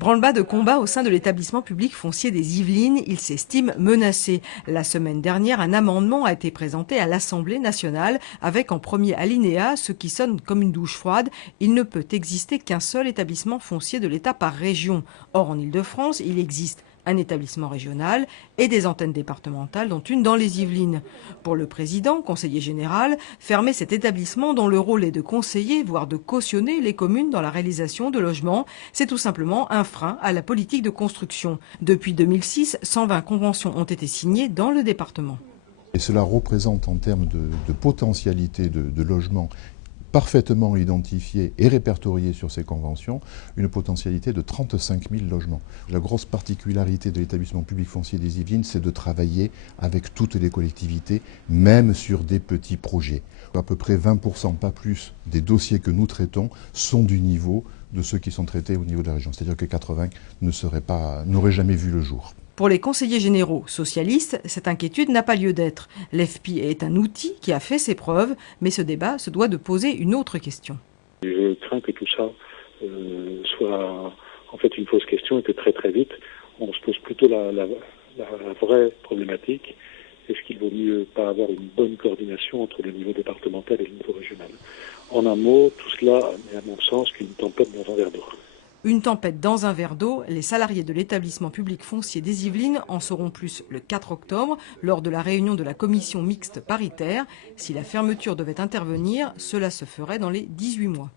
Branle-bas de combat au sein de l'établissement public foncier des Yvelines, il s'estime menacé. La semaine dernière, un amendement a été présenté à l'Assemblée nationale avec en premier alinéa ce qui sonne comme une douche froide. Il ne peut exister qu'un seul établissement foncier de l'État par région. Or, en Île-de-France, il existe un établissement régional et des antennes départementales, dont une dans les Yvelines. Pour le président, conseiller général, fermer cet établissement dont le rôle est de conseiller, voire de cautionner les communes dans la réalisation de logements, c'est tout simplement un frein à la politique de construction. Depuis 2006, 120 conventions ont été signées dans le département. Et cela représente en termes de potentialité de logement parfaitement identifié et répertorié sur ces conventions, une potentialité de 35 000 logements. La grosse particularité de l'établissement public foncier des Yvelines, c'est de travailler avec toutes les collectivités, même sur des petits projets. À peu près 20%, pas plus, des dossiers que nous traitons sont du niveau de ceux qui sont traités au niveau de la région. C'est-à-dire que 80 n'auraient jamais vu le jour. Pour les conseillers généraux socialistes, cette inquiétude n'a pas lieu d'être. L'EFPI est un outil qui a fait ses preuves, mais ce débat se doit de poser une autre question. Je crains que tout ça soit en fait une fausse question et que très très vite, on se pose plutôt la vraie problématique. Est-ce qu'il vaut mieux pas avoir une bonne coordination entre le niveau départemental et le niveau régional? En un mot, tout cela n'est à mon sens qu'une tempête dans un verre d'eau. Une tempête dans un verre d'eau, les salariés de l'établissement public foncier des Yvelines en sauront plus le 4 octobre lors de la réunion de la commission mixte paritaire. Si la fermeture devait intervenir, cela se ferait dans les 18 mois.